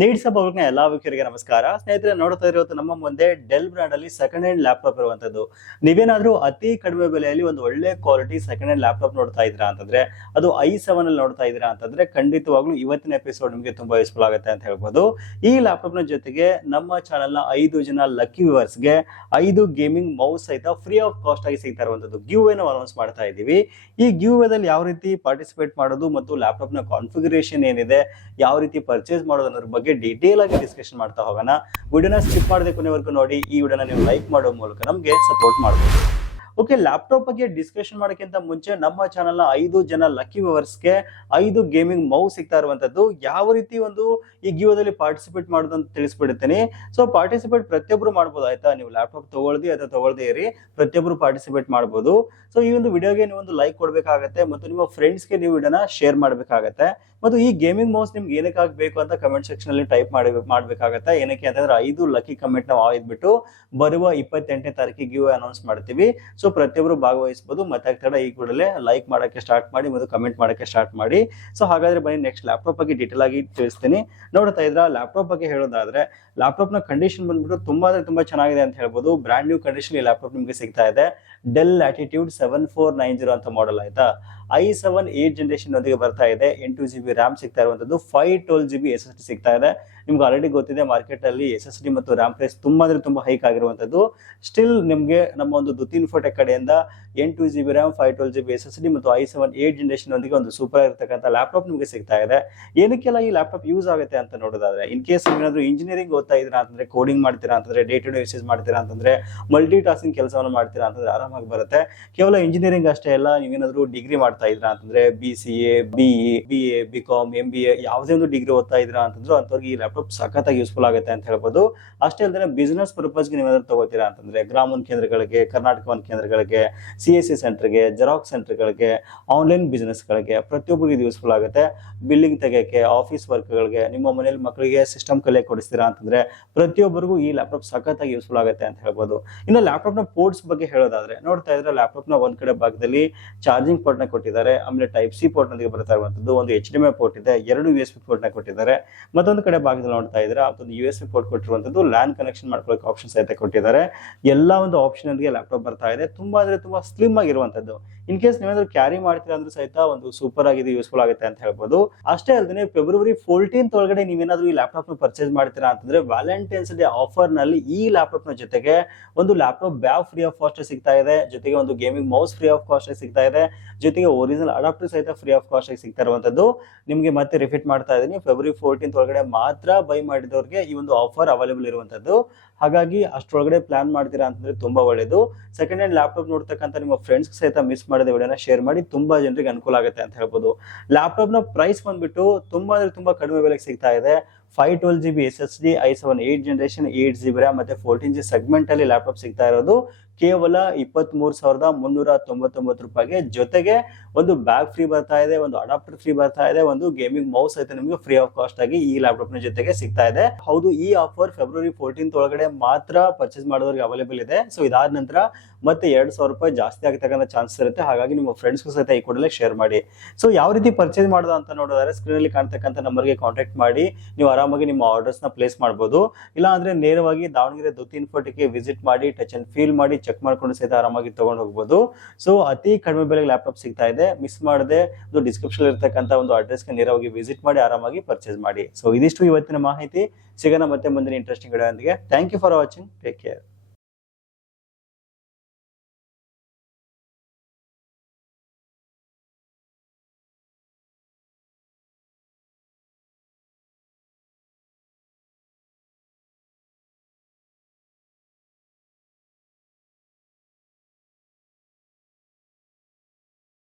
Needs up ಅವ್ರಿಗೆ ಎಲ್ಲಾ ವೀಕ್ಷಕರಿಗೆ ನಮಸ್ಕಾರ. ಸ್ನೇಹಿತರೆ, ನೋಡ್ತಾ ಇರೋದು ನಮ್ಮ ಮುಂದೆ ಡೆಲ್ ಬ್ರಾಂಡ್ ಅಲ್ಲಿ ಸೆಕೆಂಡ್ ಹ್ಯಾಂಡ್ ಲ್ಯಾಪ್ಟಾಪ್ ಇರುವಂತದ್ದು. ನೀವೇನಾದ್ರೂ ಅತಿ ಕಡಿಮೆ ಬೆಲೆಯಲ್ಲಿ ಒಂದು ಒಳ್ಳೆ ಕ್ವಾಲಿಟಿ ಸೆಕೆಂಡ್ ಹ್ಯಾಂಡ್ ಲ್ಯಾಪ್ಟಾಪ್ ನೋಡ್ತಾ ಇದ್ದೀರಾ ಅಂತಂದ್ರೆ, ಅದು i7 ಅಲ್ಲಿ ನೋಡ್ತಾ ಇದ್ದೀರಾ ಅಂತಂದ್ರೆ ಖಂಡಿತವಾಗ್ಲೂ ಇವತ್ತಿನ ಎಪಿಸೋಡ್ ನಿಮಗೆ ತುಂಬಾ ಯೂಸ್ಫುಲ್ ಆಗುತ್ತೆ ಅಂತ ಹೇಳ್ಬೋದು. ಈ ಲ್ಯಾಪ್ಟಾಪ್ ನ ಜೊತೆಗೆ ನಮ್ಮ ಚಾನೆಲ್ ನ 5 ಜನ ಲಕ್ಕಿ ವ್ಯೂವರ್ಸ್ ಗೆ 5 ಗೇಮಿಂಗ್ ಮೌಸ್ ಸಹಿತ ಫ್ರೀ ಆಫ್ ಕಾಸ್ಟ್ ಆಗಿ ಸಿಗ್ತಾ ಇರುವಂತದ್ದು ಗಿವ್ ಅನ್ನು ಅನೌನ್ಸ್ ಮಾಡ್ತಾ ಇದ್ದೀವಿ. ಈ ಗಿವ್ ದಲ್ಲಿ ಯಾವ ರೀತಿ ಪಾರ್ಟಿಸಿಪೇಟ್ ಮಾಡೋದು ಮತ್ತು ಲ್ಯಾಪ್ಟಾಪ್ ನ ಕಾನ್ಫಿಗರೇಷನ್ ಏನಿದೆ, ಯಾವ ರೀತಿ ಪರ್ಚೇಸ್ ಮಾಡೋದು ಅನ್ನೋದ್ರ ಬಗ್ಗೆ ಡೀಟೇಲ್ ಆಗಿ ಡಿಸ್ಕಷನ್ ಮಾಡ್ತಾ ಹೋಗೋಣ. ವಿಡಿಯೋನ ಸ್ಕಿಪ್ ಮಾಡದೆ ಕೊನೆವರೆಗೂ ನೋಡಿ. ಈ ವಿಡಿಯೋನ ನೀವು ಲೈಕ್ ಮಾಡೋ ಮೂಲಕ ನಮಗೆ ಸಪೋರ್ಟ್ ಮಾಡಬಹುದು. ಓಕೆ, ಲ್ಯಾಪ್ಟಾಪ್ ಬಗ್ಗೆ ಡಿಸ್ಕಷನ್ ಮಾಡೋಕ್ಕಿಂತ ಮುಂಚೆ ನಮ್ಮ ಚಾನೆಲ್ ನ 5 ಜನ ಲಕ್ಕಿ ವ್ಯೂವರ್ಸ್ಗೆ 5 ಗೇಮಿಂಗ್ ಮೌಸ್ ಸಿಗ್ತಾ ಇರುವಂತದ್ದು. ಯಾವ ರೀತಿ ಒಂದು ಈ ಗಿವದಲ್ಲಿ ಪಾರ್ಟಿಸಿಪೇಟ್ ಮಾಡೋದು ಅಂತ ತಿಳಿಸ್ಬಿಡ್ತೀನಿ. ಸೊ ಪಾರ್ಟಿಸಿಪೇಟ್ ಪ್ರತಿಯೊಬ್ಬರು ಮಾಡ್ಬೋದು, ಆಯ್ತಾ? ನೀವು ಲ್ಯಾಪ್ಟಾಪ್ ತಗೊಳ್ದಿ ಅಥವಾ ತಗೊಳ್ದೇ ಇರಿ, ಪ್ರತಿಯೊಬ್ಬರು ಪಾರ್ಟಿಸಿಪೇಟ್ ಮಾಡ್ಬೋದು. ಸೊ ಈ ಒಂದು ವಿಡಿಯೋಗೆ ನೀವು ಒಂದು ಲೈಕ್ ಕೊಡ್ಬೇಕಾಗತ್ತೆ ಮತ್ತು ನಿಮ್ಮ ಫ್ರೆಂಡ್ಸ್ಗೆ ನೀವು ವಿಡಿಯೋನ ಶೇರ್ ಮಾಡ್ಬೇಕಾಗತ್ತೆ. ಮತ್ತು ಈ ಗೇಮಿಂಗ್ ಮೌಸ್ ನಿಮ್ಗೆ ಏನಕ್ಕೆ ಬೇಕು ಅಂತ ಕಮೆಂಟ್ ಸೆಕ್ಷನ್ ಅಲ್ಲಿ ಟೈಪ್ ಮಾಡ್ಬೇಕಾಗತ್ತೆ. ಏನಕ್ಕೆ ಅಂತಂದ್ರೆ 5 ಲಕ್ಕಿ ಕಮೆಂಟ್ ನಾವು ಆಯ್ದ್ಬಿಟ್ಟು ಬರುವ 28ನೇ ತಾರೀಕಿಗೆ ಗಿವ್ ಅನೌನ್ಸ್ ಮಾಡ್ತೀವಿ. ಸೊ ಪ್ರತಿಯೊಬ್ಬರು ಭಾಗವಹಿಸಬಹುದು. ಮತ್ತೆ ತಡ ಈ ಕೂಡಲೇ ಲೈಕ್ ಮಾಡಕ್ಕೆ ಸ್ಟಾರ್ಟ್ ಮಾಡಿ ಮತ್ತು ಕಮೆಂಟ್ ಮಾಡಕ್ಕೆ ಸ್ಟಾರ್ಟ್ ಮಾಡಿ. ಸೊ ಹಾಗಾದ್ರೆ ಬನ್ನಿ ನೆಕ್ಸ್ಟ್ ಲ್ಯಾಪ್ಟಾಪ್ ಬಗ್ಗೆ ಡೀಟೇಲ್ ಆಗಿ ತಿಳಿಸ್ತೀನಿ. ನೋಡ್ತಾ ಇದ್ರ ಲ್ಯಾಪ್ಟಾಪ್ ಬಗ್ಗೆ ಹೇಳೋದಾದ್ರೆ, ಲ್ಯಾಪ್ಟಾಪ್ ನ ಕಂಡೀಷನ್ ಬಂದ್ಬಿಟ್ಟು ತುಂಬಾ ಚೆನ್ನಾಗಿದೆ ಅಂತ ಹೇಳ್ಬೋದು. ಬ್ರಾಂಡ್ ನ್ಯೂ ಕಂಡೀಷನ್ ಈ ಲ್ಯಾಪ್ಟಾಪ್ ನಿಮಗೆ ಸಿಗ್ತಾ ಇದೆ. ಡೆಲ್ ಲ್ಯಾಟಿಟ್ಯೂಡ್ 7490 ಅಂತ ಮಾಡೆಲ್, ಆಯ್ತಾ? i7 8 ಜನರೇಷನ್ ಒಂದಿಗೆ ಬರ್ತಾ ಇದೆ. 8 GB ರ್ಯಾಮ್ ಸಿಗ್ತಾ ಇರುವಂತದ್ದು. 512 GB SSD ಸಿಗ್ತಾ ಇದೆ. ನಿಮ್ಗೆ ಆಲ್ರೆಡಿ ಗೊತ್ತಿದೆ, ಮಾರ್ಕೆಟ್ ಅಲ್ಲಿ SSD ಮತ್ತು ರ್ಯಾಮ್ ಪ್ರೈಸ್ ತುಂಬಾ ಹೈಕ್ ಆಗಿರುವಂತದ್ದು. ಸ್ಟಿಲ್ ನಿಮ್ಗೆ ನಮ್ಮ ಒಂದು ದುತಿ ಇನ್ಫೋಟೆಕ್ ಕಡೆಯಿಂದ 8 GB ರ್ಯಾಮ್, 512 GB SSD ಮತ್ತು i7 8 ಜನರೇಷನ್ ಒಂದಿಗೆ ಒಂದು ಸೂಪರ್ ಆಗಿರ್ತಕ್ಕಂಥ ಲ್ಯಾಪ್ಟಾಪ್ ನಿಮಗೆ ಸಿಗ್ತಾ ಇದೆ. ಏನಕ್ಕೆಲ್ಲ ಈ ಲ್ಯಾಪ್ಟಾಪ್ ಯೂಸ್ ಆಗುತ್ತೆ ಅಂತ ನೋಡೋದಾದ್ರೆ, ಇನ್ ಕೇಸ್ ನೀವೇನಾದ್ರೂ ಇಂಜಿನಿಯರಿಂಗ್ ಓದ್ತಾ ಇದ್ದೀರಾ ಅಂತಂದ್ರೆ, ಕೋಡಿಂಗ್ ಮಾಡ್ತೀರಾ ಅಂತಂದ್ರೆ, ಡೇ ಟು ಡೇ ಯೂಸೇಜ್ ಮಾಡ್ತೀರಾ ಅಂತಂದ್ರೆ, ಮಲ್ಟಿ ಟಾಸ್ಕಿಂಗ್ ಕೆಲಸವನ್ನು ಮಾಡ್ತೀರಾ ಅಂತಂದ್ರೆ ಆರಾಮಾಗಿ ಬರುತ್ತೆ. ಕೇವಲ ಇಂಜಿನಿಯರಿಂಗ್ ಅಷ್ಟೇ ಅಲ್ಲ, ನೀವೇನಾದ್ರೂ ಡಿಗ್ರಿ ಮಾಡ್ತಾ ಇದ್ದೀರಾ ಅಂತಂದ್ರೆ, BCA, BE, BA, BCom, MBA ಯಾವುದೇ ಒಂದು ಡಿಗ್ರಿ ಓದ್ತಾ ಇದ್ದೀರಾ ಅಂತಂದ್ರೆ ಅಂಥವ್ರಿಗೆ ಈ ಲ್ಯಾಪ್ಟಾಪ್ ಸಖತ್ತಾಗಿ ಯೂಸ್ಫುಲ್ ಆಗುತ್ತೆ ಅಂತ ಹೇಳ್ಬೋದು. ಅಷ್ಟೇ ಅಲ್ಲದೆ ಬಿಸಿನೆಸ್ ಪರ್ಪಸ್ಗೆ ನೀವೇನಾದ್ರೂ ತಗೋತೀರಾ ಅಂತಂದ್ರೆ, ಗ್ರಾಮೀಣ ಕೇಂದ್ರಗಳಿಗೆ, ಕರ್ನಾಟಕ ಒಂದು ಕೇಂದ್ರಗಳಿಗೆ, CSC ಸೆಂಟರ್ಗೆ, ಜೆರಾಕ್ಸ್ ಸೆಂಟರ್ಗಳಿಗೆ, ಆನ್ಲೈನ್ ಬಿಸ್ನೆಸ್ಗಳಿಗೆ ಪ್ರತಿಯೊಬ್ಬರಿಗೆ ಇದು ಯೂಸ್ಫುಲ್ ಆಗುತ್ತೆ. ಬಿಲ್ಲಿಂಗ್ ತೆಗೆಯಕ್ಕೆ, ಆಫೀಸ್ ವರ್ಕ್ಗಳಿಗೆ, ನಿಮ್ಮ ಮನೇಲಿ ಮಕ್ಕಳಿಗೆ ಸಿಸ್ಟಮ್ ಕಲಿಯಕ್ಕೆ ಕೊಡಿಸ್ತೀರಾ ಅಂತಂದ್ರೆ ಪ್ರತಿಯೊಬ್ಬರಿಗೂ ಈ ಲ್ಯಾಪ್ಟಾಪ್ ಸಖತ್ತಾಗಿ ಯೂಸ್ಫುಲ್ ಆಗುತ್ತೆ ಅಂತ ಹೇಳ್ಬೋದು. ಇನ್ನು ಲ್ಯಾಪ್ಟಾಪ್ ನ ಪೋರ್ಟ್ಸ್ ಬಗ್ಗೆ ಹೇಳೋದಾದ್ರೆ, ನೋಡ್ತಾ ಇದ್ರೆ ಲ್ಯಾಪ್ಟಾಪ್ ನ ಒಂದ್ ಕಡೆ ಭಾಗದಲ್ಲಿ ಚಾರ್ಜಿಂಗ್ ಪೋರ್ಟ್ ನ ಕೊಟ್ಟಿದ್ದಾರೆ. ಆಮೇಲೆ ಟೈಪ್ ಸಿ ಪೋರ್ಟ್ ನೊಂದಿಗೆ ಬರ್ತಾ ಇರುವಂತದ್ದು. ಒಂದು HDMI ಪೋರ್ಟ್ ಇದೆ, 2 USB ಪೋರ್ಟ್ ನ ಕೊಟ್ಟಿದ್ದಾರೆ. ಮತ್ತೊಂದು ಕಡೆ ಭಾಗದಲ್ಲಿ ನೋಡ್ತಾ ಇದ್ರೆ ಅದೊಂದು USB ಪೋರ್ಟ್ ಕೊಟ್ಟಿರುವಂತದ್ದು. LAN ಕನೆಕ್ಷನ್ ಮಾಡ್ಕೊಳ್ಳೋಕೆ ಆಪ್ಷನ್ ಸಹಿತ ಕೊಟ್ಟಿದ್ದಾರೆ. ಎಲ್ಲಾ ಒಂದು ಆಪ್ಷನ್ ನೊಂದಿಗೆ ಲ್ಯಾಪ್ಟಾಪ್ ಬರ್ತಾ ಇದೆ. ತುಂಬಾ ಸ್ಲಿಮ್ ಆಗಿರುವಂತದ್ದು. ಇನ್ ಕೇಸ್ ನೀವೇನಾದ್ರೂ ಕ್ಯಾರಿ ಮಾಡ್ತೀರಾ ಅಂದ್ರೆ ಸಹಿತ ಒಂದು ಸೂಪರ್ ಆಗಿದೆ, ಯೂಸ್ಫುಲ್ ಆಗುತ್ತೆ ಅಂತ ಹೇಳ್ಬೋದು. ಅಷ್ಟೇ ಅಲ್ಲದೆ ಫೆಬ್ರವರಿ 14 ಒಳಗಡೆ ನೀವೇನಾದ್ರೂ ಈ ಲ್ಯಾಪ್ಟಾಪ್ ನ ಪರ್ಚೇಸ್ ಮಾಡ್ತೀರಾ ಅಂತಂದ್ರೆ, ವ್ಯಾಲೆಂಟೈನ್ಸ್ ಡೇ ಆಫರ್ ನಲ್ಲಿ ಈ ಲ್ಯಾಪ್ಟಾಪ್ ನ ಜೊತೆಗೆ ಒಂದು laptop bag free of cost ಸಿಗ್ತಾ ಇದೆ. ಜೊತೆಗೆ ಒಂದು gaming mouse free of cost ಸಿಗ್ತಾ ಇದೆ. ಜೊತೆಗೆ ಒರಿಜಿನಲ್ ಅಡಾಪ್ಟರ್ ಸಹಿತ ಫ್ರೀ ಆಫ್ ಕಾಸ್ಟ್ ಆಗಿ ಸಿಗ್ತಾ ಇರುವಂತದ್ದು. ನಿಮ್ಗೆ ಮತ್ತೆ ರಿಪೀಟ್ ಮಾಡ್ತಾ ಇದ್ದೀನಿ, ಫೆಬ್ರವರಿ 14 ಒಳಗಡೆ ಮಾತ್ರ ಬೈ ಮಾಡಿದವ್ರಿಗೆ ಈ ಒಂದು ಆಫರ್ ಅವೈಲೇಬಲ್ ಇರುವಂತದ್ದು. ಹಾಗಾಗಿ ಅಷ್ಟೊಳಗಡೆ ಪ್ಲಾನ್ ಮಾಡ್ತೀರಾ ಅಂತಂದ್ರೆ ತುಂಬಾ ಒಳ್ಳೇದು. ಸೆಕೆಂಡ್ ಹ್ಯಾಂಡ್ ಲ್ಯಾಪ್ಟಾಪ್ ನೋಡ್ತಕ್ಕಂಥ ನಿಮ್ಮ ಫ್ರೆಂಡ್ಸ್ ಸಹಿತ ಮಿಸ್ ಮಾಡದೆ ವಿಡಿಯೋನ ಶೇರ್ ಮಾಡಿ. ತುಂಬಾ ಜನರಿಗೆ ಅನುಕೂಲ ಆಗುತ್ತೆ ಅಂತ ಹೇಳ್ಬೋದು. ಲ್ಯಾಪ್ಟಾಪ್ ನ ಪ್ರೈಸ್ ಬಂದ್ಬಿಟ್ಟು ತುಂಬಾ ಕಡಿಮೆ ಬೆಲೆಗೆ ಸಿಗ್ತಾ ಇದೆ. 512 GB SSD, i7 8 generation, 8 GB RAM ಮತ್ತೆ 14G ಸೆಗ್ಮೆಂಟ್ ಅಲ್ಲಿ ಲ್ಯಾಪ್ಟಾಪ್ ಸಿಗ್ತಾ ಇರೋದು ಕೇವಲ 23,399 ರೂಪಾಯಿಗೆ. ಜೊತೆಗೆ ಒಂದು ಬ್ಯಾಗ್ ಫ್ರೀ ಬರ್ತಾ ಇದೆ, ಒಂದು ಅಡಾಪ್ಟರ್ ಫ್ರೀ ಬರ್ತಾ ಇದೆ, ಒಂದು ಗೇಮಿಂಗ್ ಮೌಸ್ ಸಹಿತ ನಿಮಗೆ ಫ್ರೀ ಆಫ್ ಕಾಸ್ಟ್ ಆಗಿ ಈ ಲ್ಯಾಪ್ಟಾಪ್ ನ ಜೊತೆಗೆ ಸಿಗ್ತಾ ಇದೆ. ಹೌದು, ಈ ಆಫರ್ ಫೆಬ್ರವರಿ 14 ಒಳಗಡೆ ಮಾತ್ರ ಪರ್ಚೇಸ್ ಮಾಡೋರಿಗೆ ಅವೈಲೇಬಲ್ ಇದೆ. ಸೊ ಇದಾದ ನಂತರ ಮತ್ತೆ 2,000 ರೂಪಾಯಿ ಜಾಸ್ತಿ ಆಗ್ತಕ್ಕಂಥ ಚಾನ್ಸಸ್ ಇರುತ್ತೆ. ಹಾಗಾಗಿ ನಿಮ್ಮ ಫ್ರೆಂಡ್ಸ್ಗೂ ಸಹಿತ ಈ ಕೂಡಲೇ ಶೇರ್ ಮಾಡಿ. ಸೊ ಯಾವ ರೀತಿ ಪರ್ಚೇಸ್ ಮಾಡೋದು ಅಂತ ನೋಡೋದಾದ್ರೆ, ಸ್ಕ್ರೀನ್ ಅಲ್ಲಿ ಕಾಣ್ತಕ್ಕಂಥ ನಂಬರ್ಗೆ ಕಾಂಟ್ಯಾಕ್ಟ್ ಮಾಡಿ ನೀವು ಆರಾಮಾಗಿ ನಿಮ್ಮ ಆರ್ಡರ್ಸ್ ನ ಪ್ಲೇಸ್ ಮಾಡಬಹುದು. ಇಲ್ಲ ಅಂದ್ರೆ ನೇರವಾಗಿ ದಾವಣಗೆರೆ ದುತಿ ಇನ್ಫೋಟೆಕ್ಗೆ ವಿಸಿಟ್ ಮಾಡಿ, ಟಚ್ ಅಂಡ್ ಫೀಲ್ ಮಾಡಿ, ಚೆಕ್ ಮಾಡ್ಕೊಂಡು ಸಹಿತ ಆರಾಮಾಗಿ ತಗೊಂಡು ಹೋಗಬಹುದು. ಸೊ ಅತಿ ಕಡಿಮೆ ಬೆಲೆಗೆ ಲ್ಯಾಪ್ಟಾಪ್ ಸಿಗ್ತಾ ಇದೆ. ಮಿಸ್ ಮಾಡದೆ ಒಂದು ಡಿಸ್ಕ್ರಿಪ್ಷನ್ ಇರತಕ್ಕಂಥ ಒಂದು ಅಡ್ರೆಸ್ಗೆ ನೇರವಾಗಿ ವಿಸಿಟ್ ಮಾಡಿ ಆರಾಮಾಗಿ ಪರ್ಚೇಸ್ ಮಾಡಿ. ಸೊ ಇದಿಷ್ಟು ಇವತ್ತಿನ ಮಾಹಿತಿ. ಸಿಗೋಣ ಮತ್ತೆ ಮುಂದಿನ ಇಂಟ್ರೆಸ್ಟಿಂಗ್ ವಿಡಿಯೋ ಒಂದಿಗೆ. Thank you for watching. Take care.